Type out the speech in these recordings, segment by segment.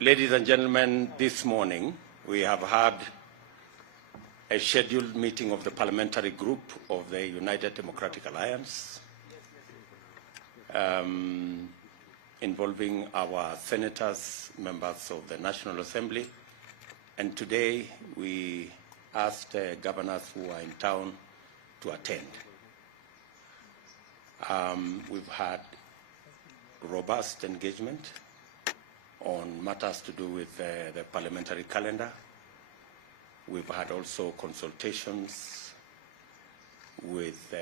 Ladies and gentlemen, this morning we have had a scheduled meeting of the Parliamentary Group of the United Democratic Alliance involving our senators, members of the National Assembly, and today we asked governors who are in town to attend. We've had robust engagement on matters to do with the parliamentary calendar. We've had also consultations with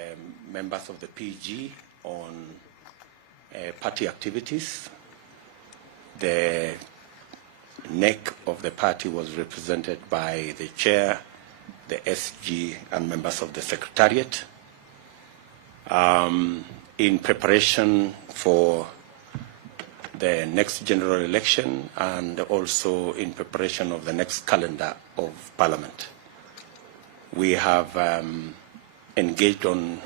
members of the PG on party activities. The neck of the party was represented by the chair, the SG, and members of the secretariat. In preparation for the next general election and also in preparation of the next calendar of Parliament. We have engaged on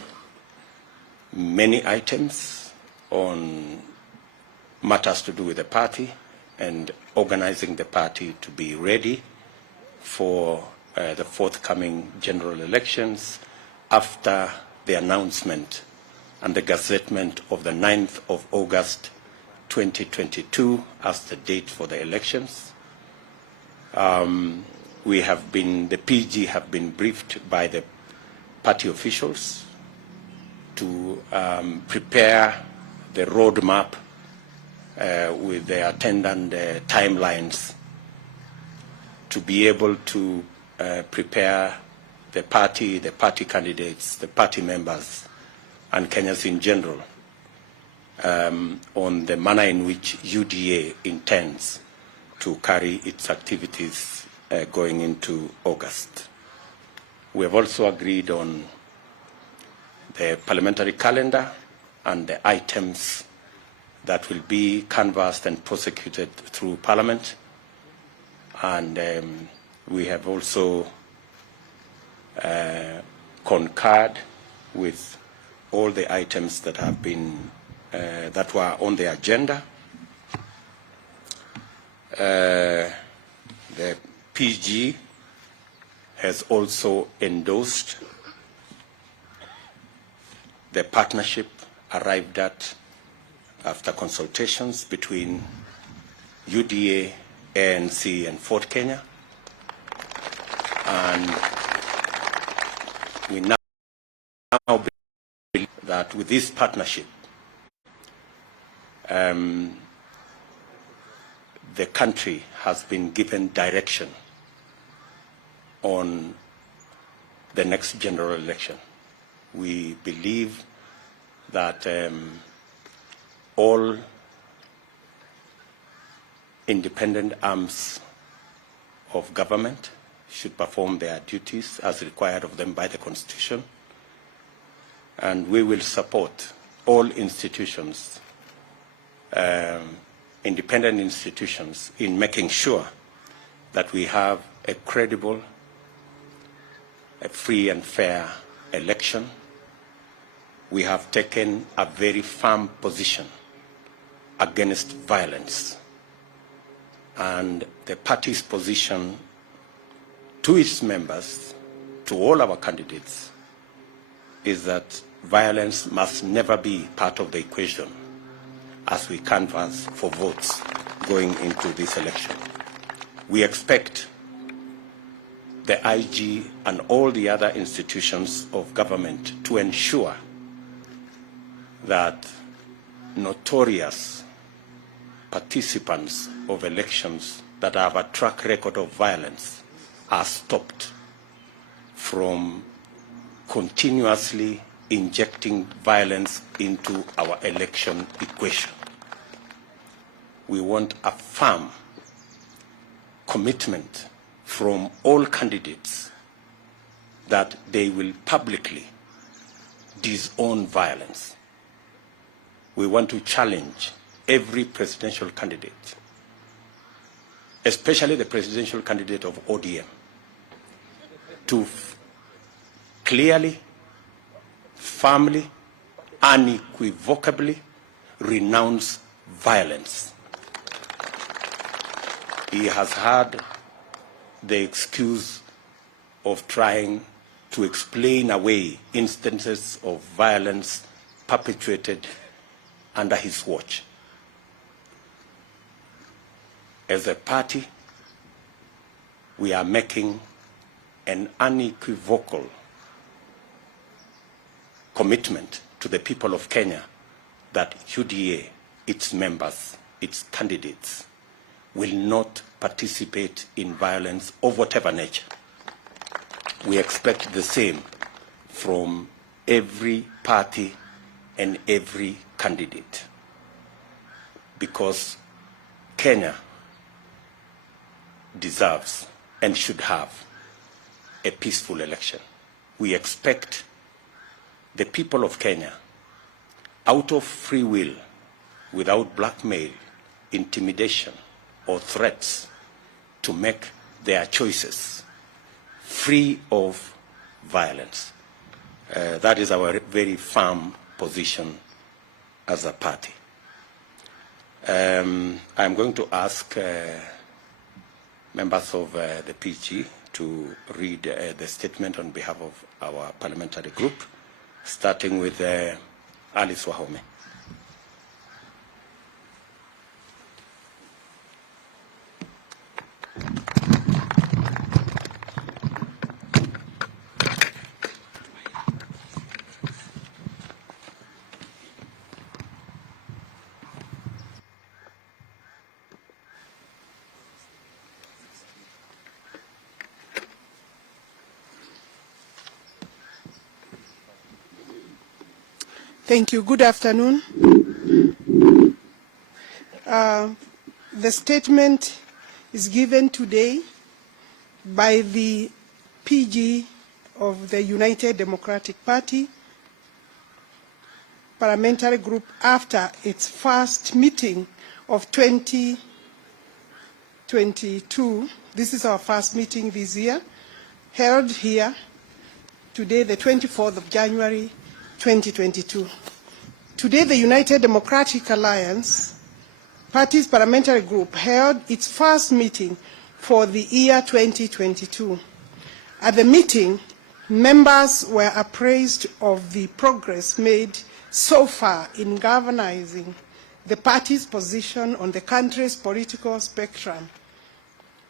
many items on matters to do with the party and organizing the party to be ready for the forthcoming general elections after the announcement and the gazettement of the 9th of August 2022 as the date for the elections. The PG have been briefed by the party officials to prepare the roadmap with the attendant timelines to be able to prepare the party candidates, the party members, and Kenyans in general on the manner in which UDA intends to carry its activities going into August. We have also agreed on the parliamentary calendar and the items that will be canvassed and prosecuted through Parliament. And we have also concurred with all the items that have been that were on the agenda. The PG has also endorsed the partnership arrived at after consultations between UDA, ANC, and Fort Kenya. And we now believe that with this partnership, the country has been given direction on the next general election. We believe that all independent arms of government should perform their duties as required of them by the Constitution, and we will support all institutions, independent institutions, in making sure that we have a credible, a free and fair election. We have taken a very firm position against violence, and the party's position to its members, to all our candidates, is that violence must never be part of the equation as we canvass for votes going into this election. We expect the IG and all the other institutions of government to ensure that notorious participants of elections that have a track record of violence are stopped from continuously injecting violence into our election equation. We want a firm commitment from all candidates that they will publicly disown violence. We want to challenge every presidential candidate, especially the presidential candidate of ODM, to clearly, firmly, unequivocally renounce violence. He has had the excuse of trying to explain away instances of violence perpetrated under his watch. As a party, we are making an unequivocal commitment to the people of Kenya that UDA, its members, its candidates, will not participate in violence of whatever nature. We expect the same from every party and every candidate, because Kenya deserves and should have a peaceful election. We expect the people of Kenya, out of free will, without blackmail, intimidation, or threats, to make their choices free of violence. That is our very firm position as a party. I'm going to ask members of the PG to read the statement on behalf of our parliamentary group, starting with Alice Wahome. Thank you. Good afternoon. The statement is given today by the PG of the United Democratic Party Parliamentary Group after its first meeting of 2022. This is our first meeting this year, held here today, the 24th of January, 2022. Today, the United Democratic Alliance Party's Parliamentary Group held its first meeting for the year 2022. At the meeting, members were appraised of the progress made so far in galvanizing the party's position on the country's political spectrum.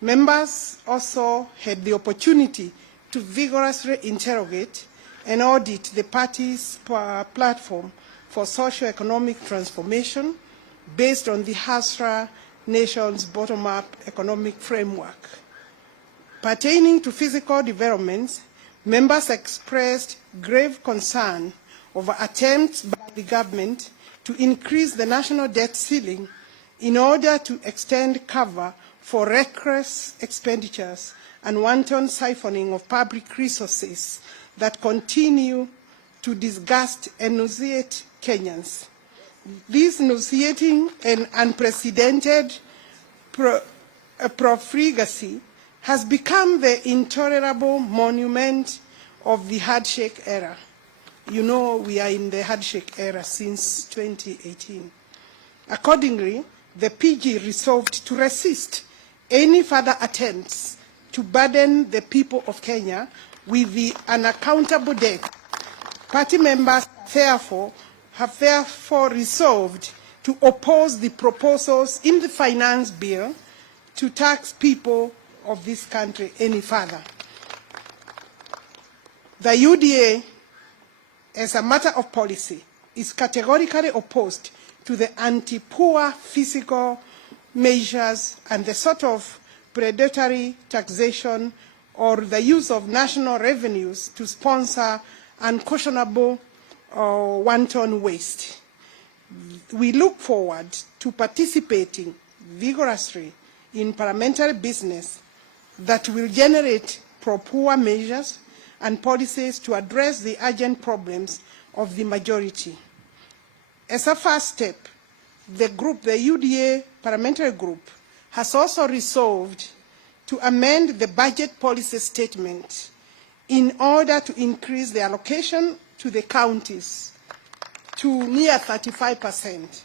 Members also had the opportunity to vigorously interrogate and audit the party's platform for socio-economic transformation based on the Hasra Nation's bottom-up economic framework. Pertaining to physical developments, members expressed grave concern over attempts by the government to increase the national debt ceiling in order to extend cover for reckless expenditures and wanton siphoning of public resources that continue to disgust and nauseate Kenyans. This nauseating and unprecedented profligacy has become the intolerable monument of the handshake era. You know, we are in the handshake era since 2018. Accordingly, the PG resolved to resist any further attempts to burden the people of Kenya with the unaccountable debt. Party members have therefore resolved to oppose the proposals in the finance bill to tax people of this country any further. The UDA, as a matter of policy, is categorically opposed to the anti-poor fiscal measures and the sort of predatory taxation or the use of national revenues to sponsor unconscionable or wanton waste. We look forward to participating vigorously in parliamentary business that will generate pro-poor measures and policies to address the urgent problems of the majority. As a first step, the UDA Parliamentary Group has also resolved to amend the budget policy statement in order to increase the allocation to the counties to near 35%.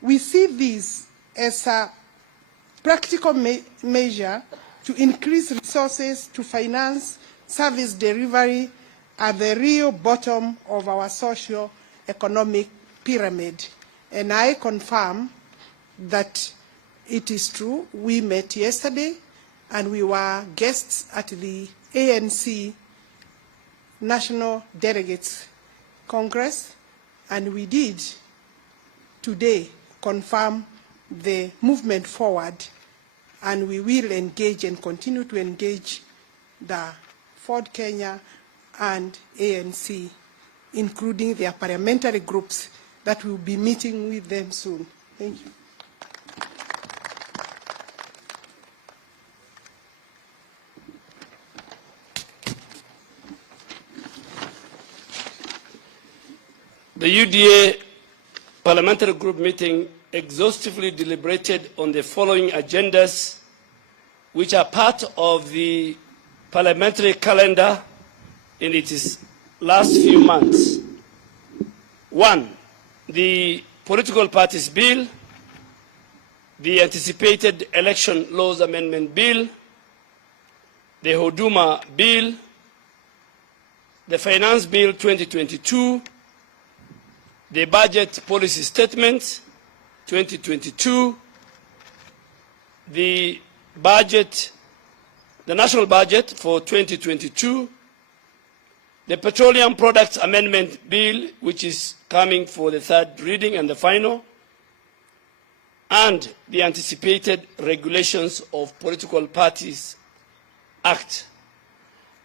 We see this as a practical measure to increase resources to finance service delivery at the real bottom of our socio-economic pyramid. And I confirm that it is true. We met yesterday and we were guests at the ANC National Delegates Congress, and we did today confirm the movement forward, and we will engage and continue to engage the Ford Kenya and ANC, including their parliamentary groups that will be meeting with them soon. Thank you. The UDA Parliamentary Group meeting exhaustively deliberated on the following agendas, which are part of the parliamentary calendar in its last few months. 1, the Political Parties Bill, the anticipated Election Laws Amendment Bill, the Huduma Bill, the Finance Bill 2022, the Budget Policy Statement 2022, the National Budget for 2022, the Petroleum Products Amendment Bill, which is coming for the third reading and the final, and the anticipated Regulations of Political Parties Act.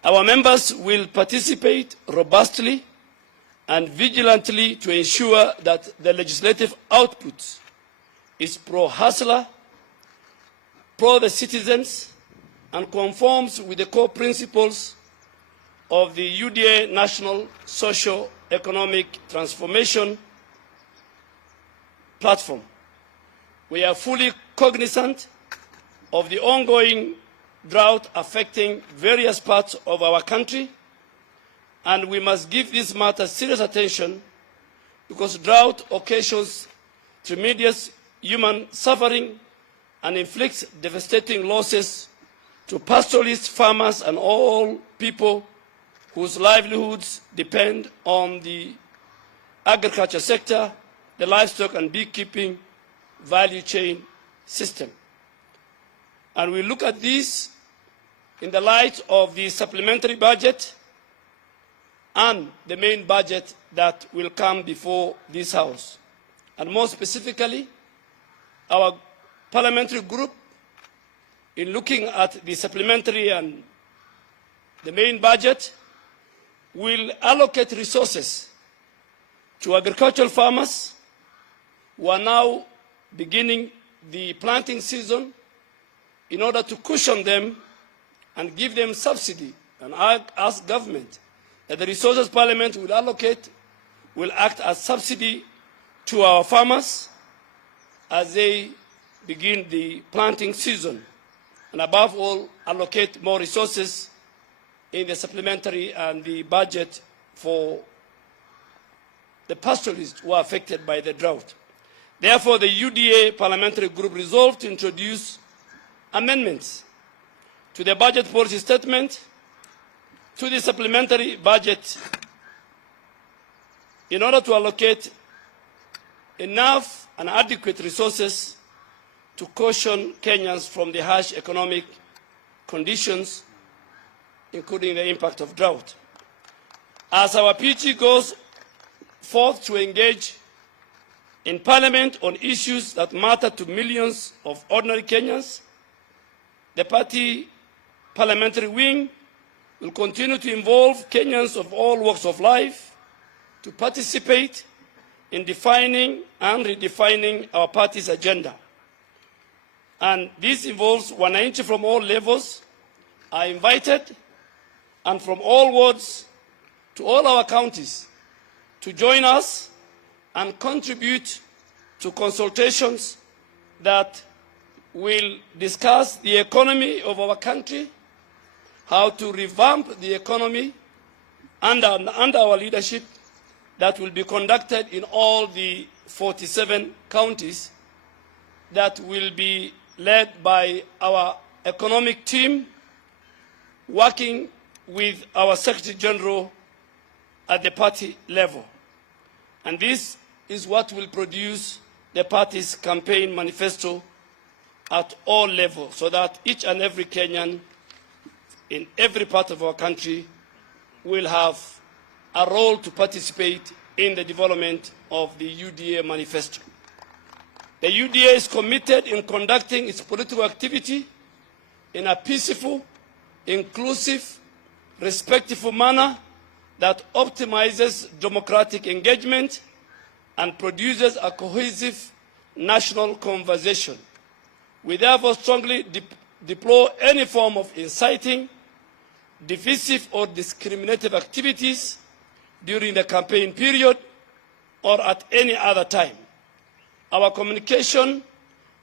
Our members will participate robustly and vigilantly to ensure that the legislative output is pro-hustler, pro-the citizens, and conforms with the core principles of the UDA National Socio-Economic Transformation Platform. We are fully cognizant of the ongoing drought affecting various parts of our country, and we must give this matter serious attention because drought occasions tremendous human suffering and inflicts devastating losses to pastoralists, farmers, and all people whose livelihoods depend on the agriculture sector, the livestock and beekeeping value chain system. And we look at this in the light of the supplementary budget and the main budget that will come before this House. And more specifically, our parliamentary group, in looking at the supplementary and the main budget, will allocate resources to agricultural farmers who are now beginning the planting season in order to cushion them and give them subsidy, and ask government that the resources Parliament will allocate will act as subsidy to our farmers as they begin the planting season, and above all, allocate more resources in the supplementary and the budget for the pastoralists who are affected by the drought. Therefore, the UDA Parliamentary Group resolved to introduce amendments to the budget policy statement, to the supplementary budget, in order to allocate enough and adequate resources to caution Kenyans from the harsh economic conditions, including the impact of drought. As our PG goes forth to engage in Parliament on issues that matter to millions of ordinary Kenyans, the party parliamentary wing will continue to involve Kenyans of all walks of life to participate in defining and redefining our party's agenda. And this involves wananchi from all levels are invited, and from all wards to all our counties, to join us and contribute to consultations that will discuss the economy of our country, how to revamp the economy under our leadership, that will be conducted in all the 47 counties, that will be led by our economic team, working with our Secretary General at the party level. And this is what will produce the party's campaign manifesto at all levels, so that each and every Kenyan in every part of our country will have a role to participate in the development of the UDA manifesto. The UDA is committed in conducting its political activity in a peaceful, inclusive, respectful manner that optimizes democratic engagement and produces a cohesive national conversation. We therefore strongly deplore any form of inciting, divisive or discriminative activities during the campaign period or at any other time. Our communication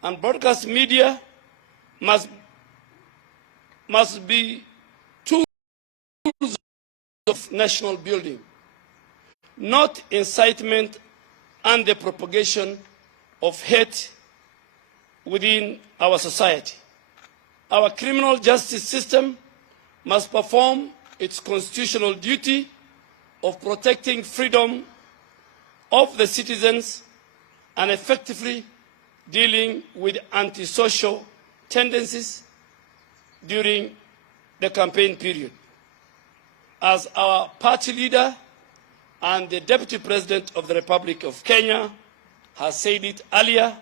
and broadcast media must be tools of national building, not incitement and the propagation of hate within our society. Our criminal justice system must perform its constitutional duty of protecting freedom of the citizens and effectively dealing with antisocial tendencies during the campaign period. As our party leader and the Deputy President of the Republic of Kenya has said it earlier,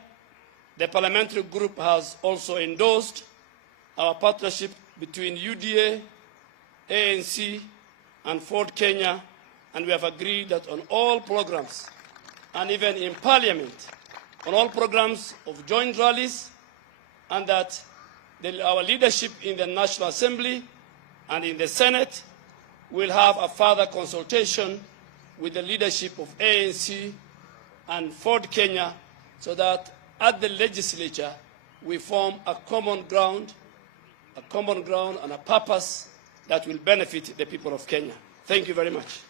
the Parliamentary Group has also endorsed our partnership between UDA, ANC, and Ford Kenya, and we have agreed that on all programs, and even in Parliament, on all programs of joint rallies, and that our leadership in the National Assembly and in the Senate will have a further consultation with the leadership of ANC and Ford Kenya, so that at the legislature we form a common ground and a purpose that will benefit the people of Kenya. Thank you very much.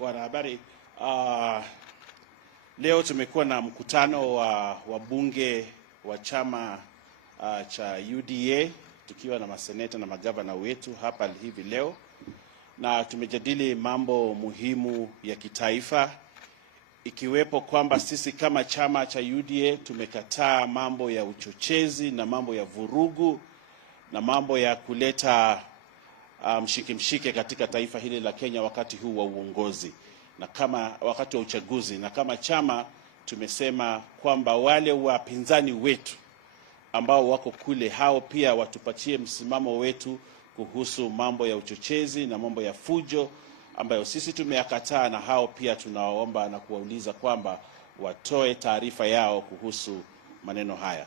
Wanahabari, leo tumekuwa na mkutano wa wabunge wa chama cha UDA, tukiwa na maseneta na magavana wetu hapa hivi leo, na tumejadili mambo muhimu ya kitaifa, ikiwepo kwamba sisi kama chama cha UDA tumekataa mambo ya uchochezi na mambo ya vurugu na mambo ya kuleta mshike katika taifa hili la Kenya wakati huu wa uongozi na kama wakati wa uchaguzi. Na kama chama tumesema kwamba wale wapinzani wetu ambao wako kule, hao pia watupatie msimamo wetu kuhusu mambo ya uchochezi na mambo ya fujo ambayo sisi tumeyakataa, na hao pia tunawaomba na kuwauliza kwamba watoe taarifa yao kuhusu maneno haya.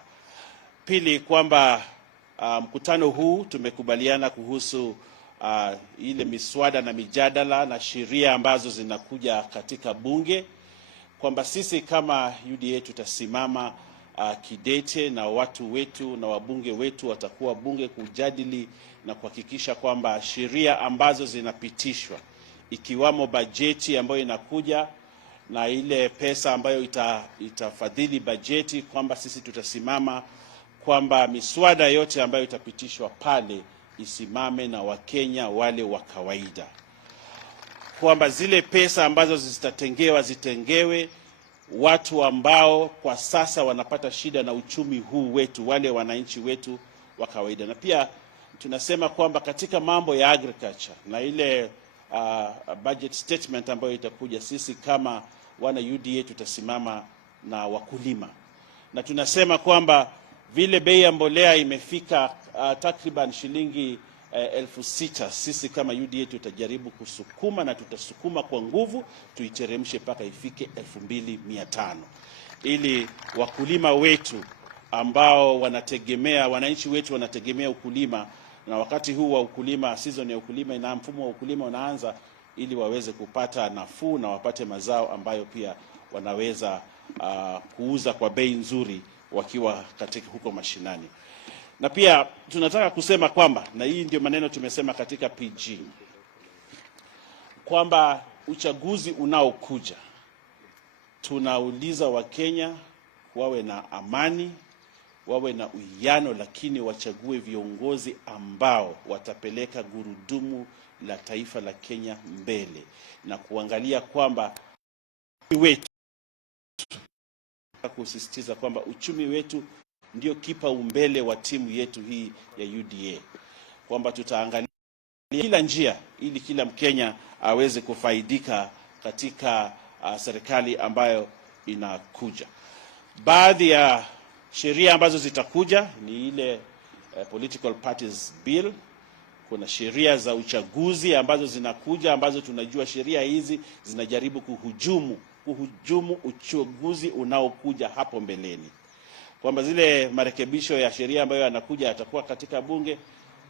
Pili, kwamba mkutano huu tumekubaliana kuhusu ile miswada na mijadala na sheria ambazo zinakuja katika bunge, kwamba sisi kama UDA tutasimama kidete na watu wetu na wabunge wetu watakuwa bunge kujadili na kuhakikisha kwamba sheria ambazo zinapitishwa, ikiwamo bajeti ambayo inakuja na ile pesa ambayo itafadhili bajeti, kwamba sisi tutasimama kwamba miswada yote ambayo itapitishwa pale isimame na Wakenya wale wa kawaida, kwamba zile pesa ambazo zitatengewa zitengewe watu ambao kwa sasa wanapata shida na uchumi huu wetu, wale wananchi wetu wa kawaida. Na pia tunasema kwamba katika mambo ya agriculture na ile budget statement ambayo itakuja, sisi kama wana UDA tutasimama na wakulima, na tunasema kwamba vile bei ya mbolea imefika takriban shilingi 6,000, sisi kama UDA tutajaribu kusukuma na tutasukuma kwa nguvu tuiteremshe mpaka ifike 2,500, ili wakulima wetu ambao wanategemea, wananchi wetu wanategemea ukulima, na wakati huu wa ukulima, season ya ukulima na mfumo wa ukulima unaanza, ili waweze kupata nafuu na wapate mazao ambayo pia wanaweza kuuza kwa bei nzuri wakiwa katika huko mashinani. Na pia tunataka kusema kwamba, na hii ndio maneno tumesema katika PG, kwamba uchaguzi unaokuja tunauliza Wakenya wawe na amani, wawe na uwiano, lakini wachague viongozi ambao watapeleka gurudumu la taifa la Kenya mbele, na kuangalia kwamba wetu, kusisitiza kwamba uchumi wetu ndio kipaumbele wa timu yetu hii ya UDA, kwamba tutaangalia kila njia ili kila Mkenya aweze kufaidika katika serikali ambayo inakuja. Baadhi ya sheria ambazo zitakuja ni ile Political Parties Bill. Kuna sheria za uchaguzi ambazo zinakuja, ambazo tunajua sheria hizi zinajaribu kuhujumu uchaguzi unaokuja hapo mbeleni, kwamba zile marekebisho ya sheria ambayo yanakuja yatakuwa katika bunge,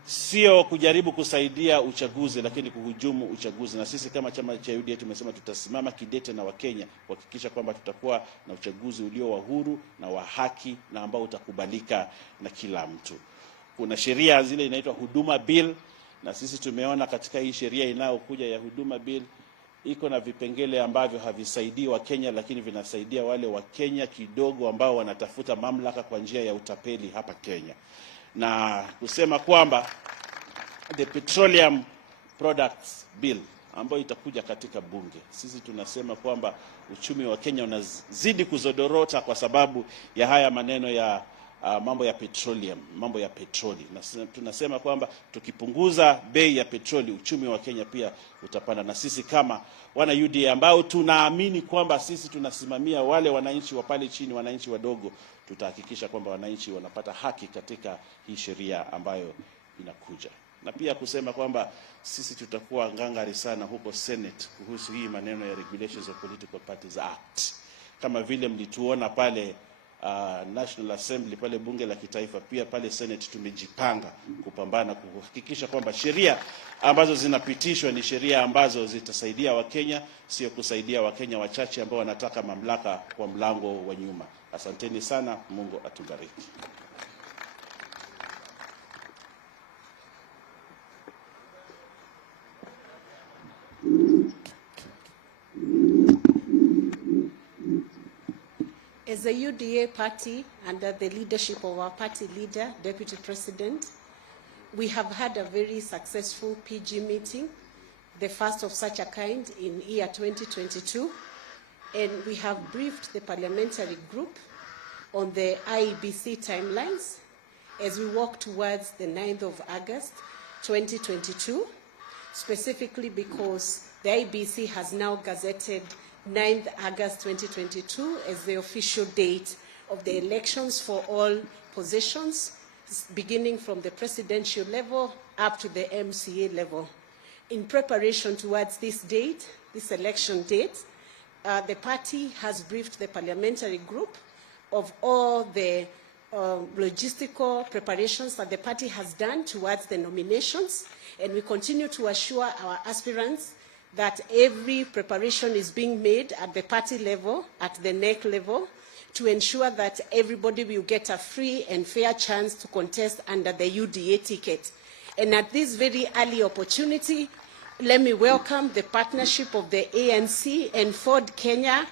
sio kujaribu kusaidia uchaguzi, lakini kuhujumu uchaguzi. Na sisi kama chama cha UDA tumesema tutasimama kidete na Wakenya kuhakikisha kwamba tutakuwa na uchaguzi ulio wa huru na wa haki na ambao utakubalika na kila mtu. Kuna sheria zile inaitwa Huduma Bill, na sisi tumeona katika hii sheria inayokuja ya Huduma Bill iko na vipengele ambavyo havisaidii Wakenya, lakini vinasaidia wale Wakenya kidogo ambao wanatafuta mamlaka kwa njia ya utapeli hapa Kenya. Na kusema kwamba the Petroleum Products Bill ambayo itakuja katika bunge, sisi tunasema kwamba uchumi wa Kenya unazidi kuzodorota kwa sababu ya haya maneno ya mambo ya petroleum, mambo ya petroli. Na tunasema kwamba tukipunguza bei ya petroli, uchumi wa Kenya pia utapanda. Na sisi kama wana UDA ambao tunaamini kwamba sisi tunasimamia wale wananchi wa pale chini, wananchi wadogo, tutahakikisha kwamba wananchi wanapata haki katika hii sheria ambayo inakuja. Na pia kusema kwamba sisi tutakuwa ngangari sana huko Senate kuhusu hii maneno ya Regulations of Political Parties Act. Kama vile mlituona pale National Assembly, pale bunge la kitaifa, pia pale Senate tumejipanga kupambana kuhakikisha kwamba sheria ambazo zinapitishwa ni sheria ambazo zitasaidia Wakenya, sio kusaidia Wakenya wachache ambao wanataka mamlaka kwa mlango wa nyuma. Asanteni sana, Mungu atubariki. As a UDA party, under the leadership of our party leader, Deputy President, we have had a very successful PG meeting, the first of such a kind in year 2022, and we have briefed the parliamentary group on the IEBC timelines as we walk towards the 9th of August 2022, specifically because the IEBC has now gazetted 9th August 2022 as the official date of the elections for all positions, beginning from the presidential level up to the MCA level. In preparation towards this date, this election date, the party has briefed the parliamentary group of all the logistical preparations that the party has done towards the nominations, and we continue to assure our aspirants that every preparation is being made at the party level, at the NEC level, to ensure that everybody will get a free and fair chance to contest under the UDA ticket. And at this very early opportunity, let me welcome the partnership of the ANC and Ford Kenya.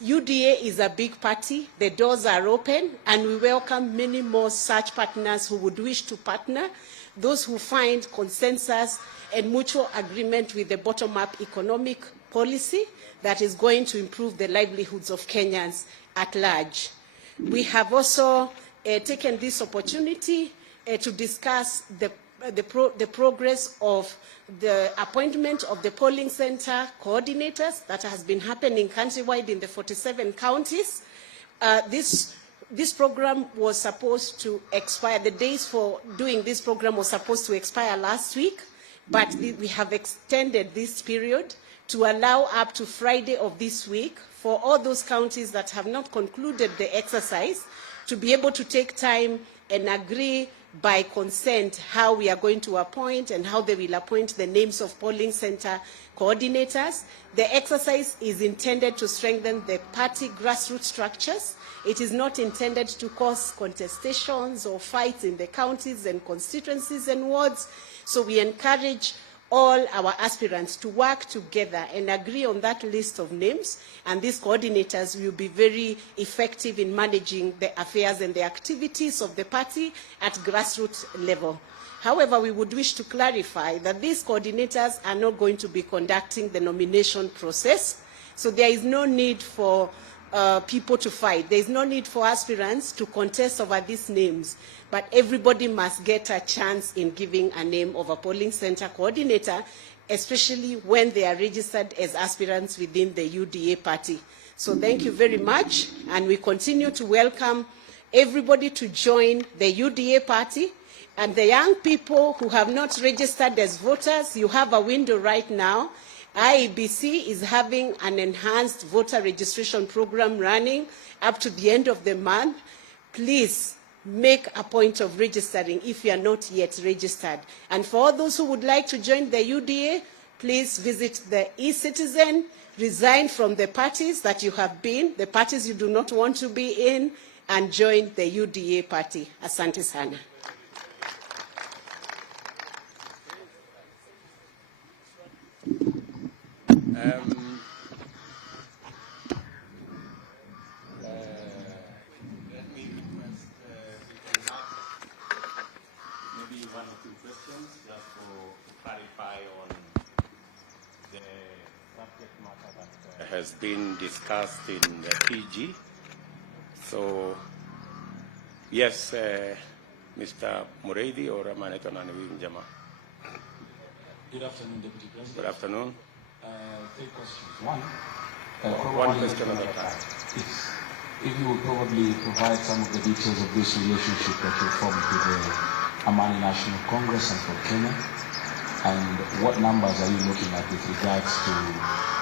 UDA is a big party, the doors are open, and we welcome many more such partners who would wish to partner, those who find consensus and mutual agreement with the bottom-up economic policy that is going to improve the livelihoods of Kenyans at large. We have also taken this opportunity to discuss the progress of the appointment of the polling center coordinators that has been happening countrywide in the 47 counties. This program was supposed to expire. The days for doing this program was supposed to expire last week, but we have extended this period to allow up to Friday of this week for all those counties that have not concluded the exercise to be able to take time and agree by consent how we are going to appoint and how they will appoint the names of polling center coordinators. The exercise is intended to strengthen the party grassroots structures. It is not intended to cause contestations or fights in the counties and constituencies and wards. So we encourage all our aspirants to work together and agree on that list of names, and these coordinators will be very effective in managing the affairs and the activities of the party at grassroots level. However, we would wish to clarify that these coordinators are not going to be conducting the nomination process, so there is no need for people to fight. There is no need for aspirants to contest over these names, but everybody must get a chance in giving a name of a polling center coordinator, especially when they are registered as aspirants within the UDA party. So thank you very much, and we continue to welcome everybody to join the UDA party. And the young people who have not registered as voters, you have a window right now. IEBC is having an enhanced voter registration program running up to the end of the month. Please make a point of registering if you are not yet registered. And for all those who would like to join the UDA, please visit the e-citizen, resign from the parties that you have been, the parties you do not want to be in, and join the UDA party. Asante sana. Let me request we can have maybe one or two questions just to clarify on the subject matter that has been discussed in the PG. So, yes, Mr. Mureithi or Amaneto Nanewinjama. Good afternoon, Deputy President. Good afternoon. Three questions. One question at a time. If you will probably provide some of the details of this relationship that you formed with the Amani National Congress and for Kenya, and what numbers are you looking at with regards to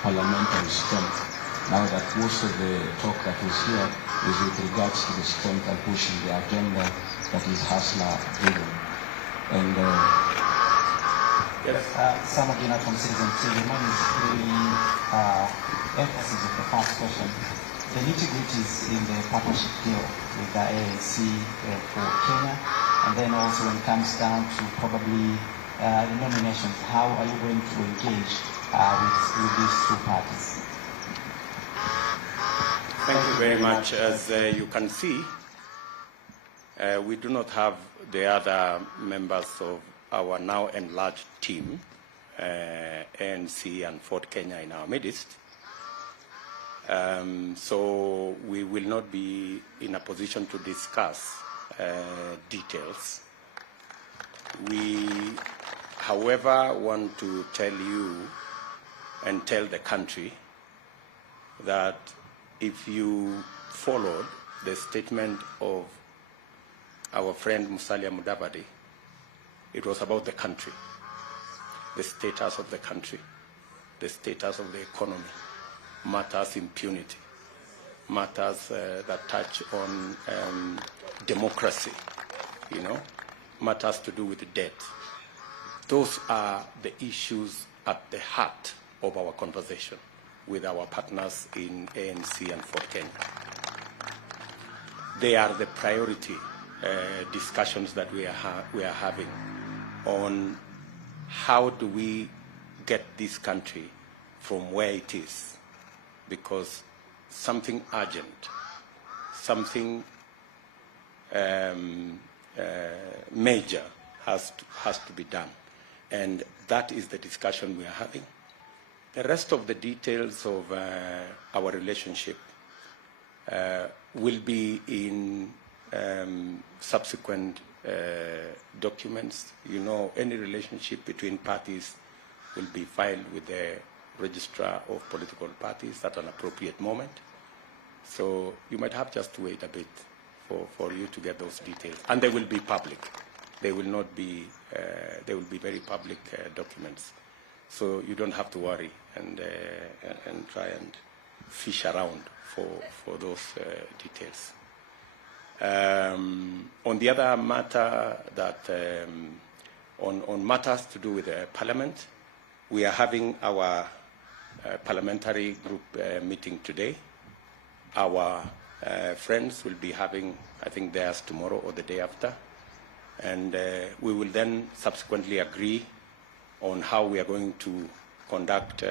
parliamentary strength, now that most of the talk that is here is with regards to the strength and pushing the agenda that is Hustler driven. And some of you not from Citizen TV. Mine is really emphasis of the first question. The nitty-gritties in the partnership deal with the ANC for Kenya, and then also when it comes down to probably the nominations, how are you going to engage with these two parties? Thank you very much. As you can see, we do not have the other members of our now enlarged team, ANC and Fort Kenya in our midst. So we will not be in a position to discuss details. We, however, want to tell you and tell the country that if you followed the statement of our friend Musalia Mudavadi, it was about the country, the status of the country, the status of the economy, matters impunity, matters that touch on democracy, you know, matters to do with debt. Those are the issues at the heart of our conversation with our partners in ANC and Fort Kenya. They are the priority discussions that we are having on how do we get this country from where it is, because something urgent, something major has to be done, and that is the discussion we are having. The rest of the details of our relationship will be in subsequent documents. You know, any relationship between parties will be filed with the registrar of political parties at an appropriate moment. So you might have just to wait a bit for you to get those details. And they will be public. They will not be, they will be very public documents. So you don't have to worry and try and fish around for those details. On the other matter that, on matters to do with Parliament, we are having our parliamentary group meeting today. Our friends will be having, I think, theirs tomorrow or the day after. And we will then subsequently agree on how we are going to conduct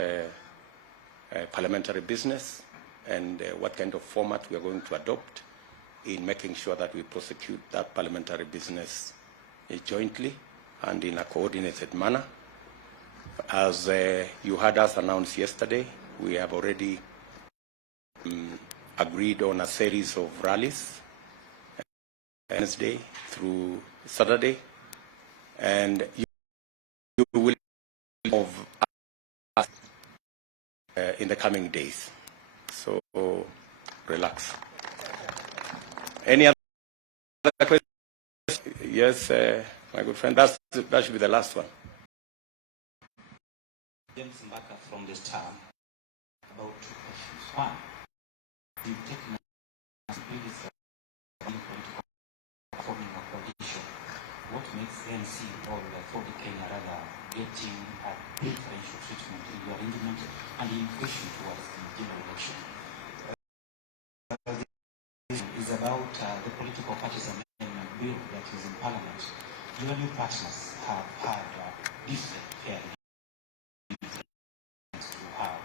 parliamentary business and what kind of format we are going to adopt in making sure that we prosecute that parliamentary business jointly and in a coordinated manner. As you heard us announce yesterday, we have already agreed on a series of rallies Wednesday through Saturday, and you will of us in the coming days. So relax. Any other questions? Yes, my good friend. That should be the last one. James Mbaka from this town. About two questions. One, you've taken a previous political forming a coalition. What makes ANC or for the Kenya rather getting a preferential treatment in the arrangement and the invitation towards the general election? Is about the political partisan amendment bill that is in Parliament. Your new partners have had different hearings to how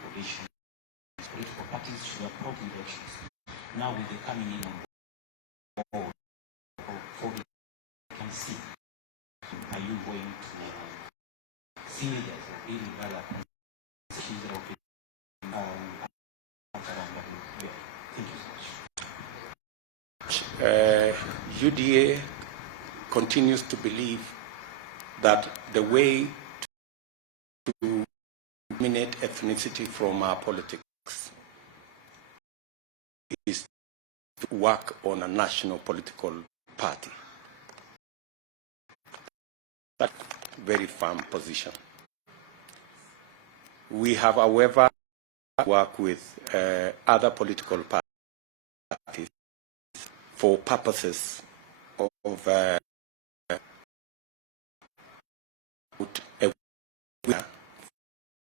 coalitions, political parties should approach elections. Now with the coming in on board for the ANC, are you going to see that really rather conditions that are thank you so much. UDA continues to believe that the way to eliminate ethnicity from our politics is to work on a national political party. That's a very firm position. We have, however, worked with other political parties for purposes of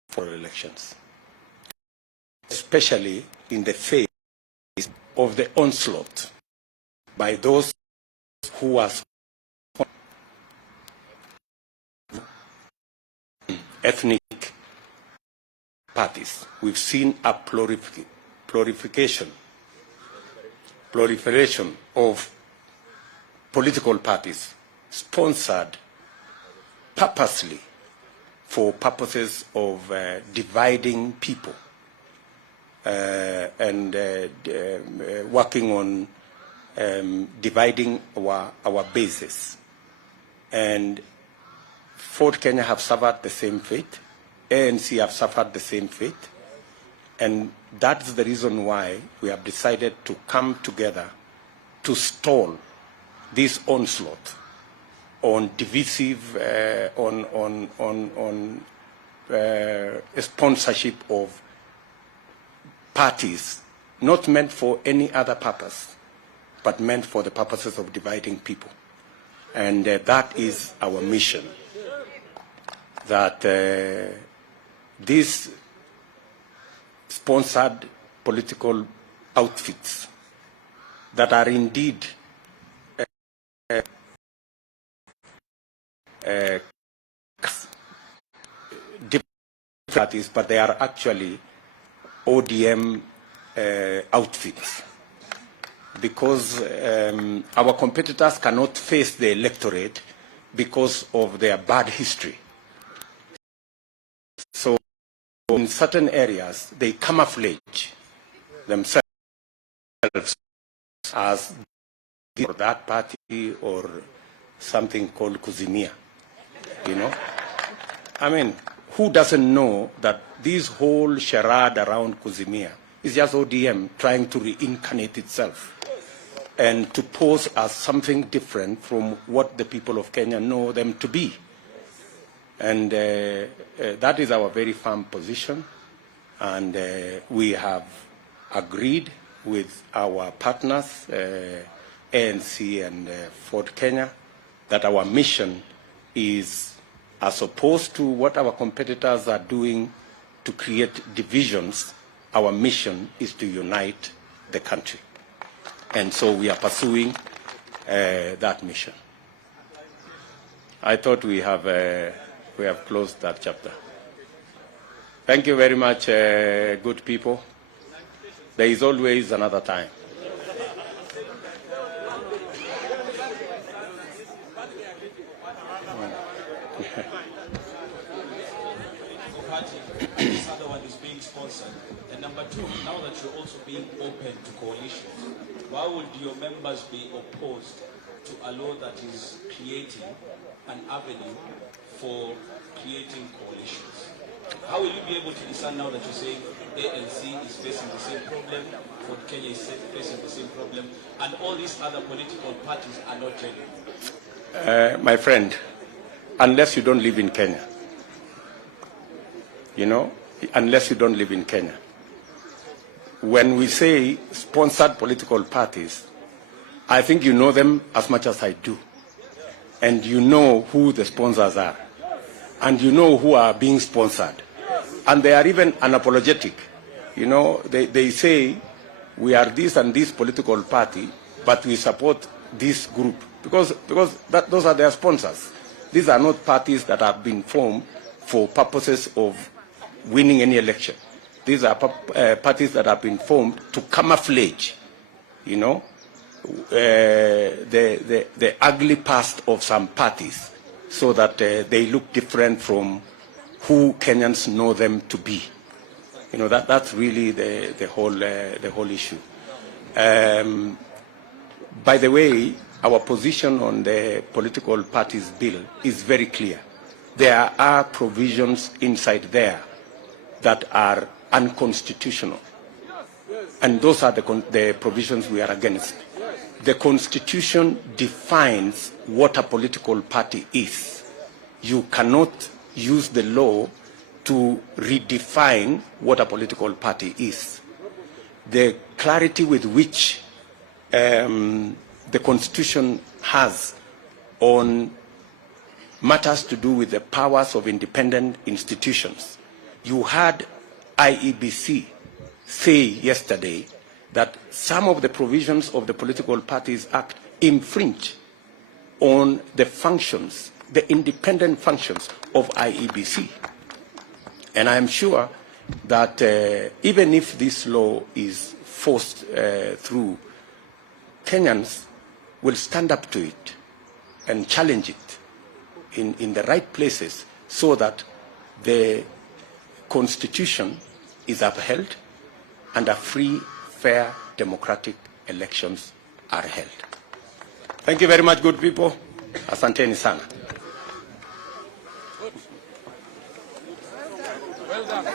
for elections, especially in the face of the onslaught by those who are ethnic parties. We've seen a proliferation of political parties sponsored purposely for purposes of dividing people and working on dividing our bases. And Fort Kenya have suffered the same fate. ANC have suffered the same fate. And that's the reason why we have decided to come together to stall this onslaught on divisive, sponsorship of parties not meant for any other purpose, but meant for the purposes of dividing people. And that is our mission, that these sponsored political outfits that are indeed parties, but they are actually ODM outfits, because our competitors cannot face the electorate because of their bad history. So in certain areas, they camouflage themselves as for that party or something called Kuzimia, you know. I mean, who doesn't know that this whole charade around Kuzimia It's just ODM trying to reincarnate itself and to pose as something different from what the people of Kenya know them to be. And that is our very firm position. And we have agreed with our partners, ANC and Ford Kenya, that our mission is, as opposed to what our competitors are doing to create divisions, our mission is to unite the country. And so we are pursuing that mission. I thought we have closed that chapter. Thank you very much, good people. There is always another time. This other one is being sponsored. And number two, now that you're also being open to coalitions, why would your members be opposed to a law that is creating an avenue for creating coalitions? How will you be able to discern now that you're saying ANC is facing the same problem, Ford Kenya is facing the same problem, and all these other political parties are not genuine? My friend, unless you don't live in Kenya, unless you don't live in Kenya, when we say sponsored political parties, I think you know them as much as I do. And you know who the sponsors are. And you know who are being sponsored. And they are even unapologetic. They say, we are this and this political party, but we support this group. Because those are their sponsors. These are not parties that have been formed for purposes of winning any election. These are parties that have been formed to camouflage, the ugly past of some parties, so that they look different from who Kenyans know them to be. That's really the whole issue. By the way, our position on the political parties bill is very clear. There are provisions inside there that are unconstitutional. And those are the provisions we are against. The Constitution defines what a political party is. You cannot use the law to redefine what a political party is. The clarity with which the Constitution has on matters to do with the powers of independent institutions. You heard IEBC say yesterday that some of the provisions of the Political Parties Act infringe on the functions, the independent functions of IEBC. And I am sure that even if this law is forced through, Kenyans will stand up to it and challenge it in the right places so that the Constitution is upheld and a free, fair, democratic elections are held. Thank you very much, good people. Asanteni sana. Well done.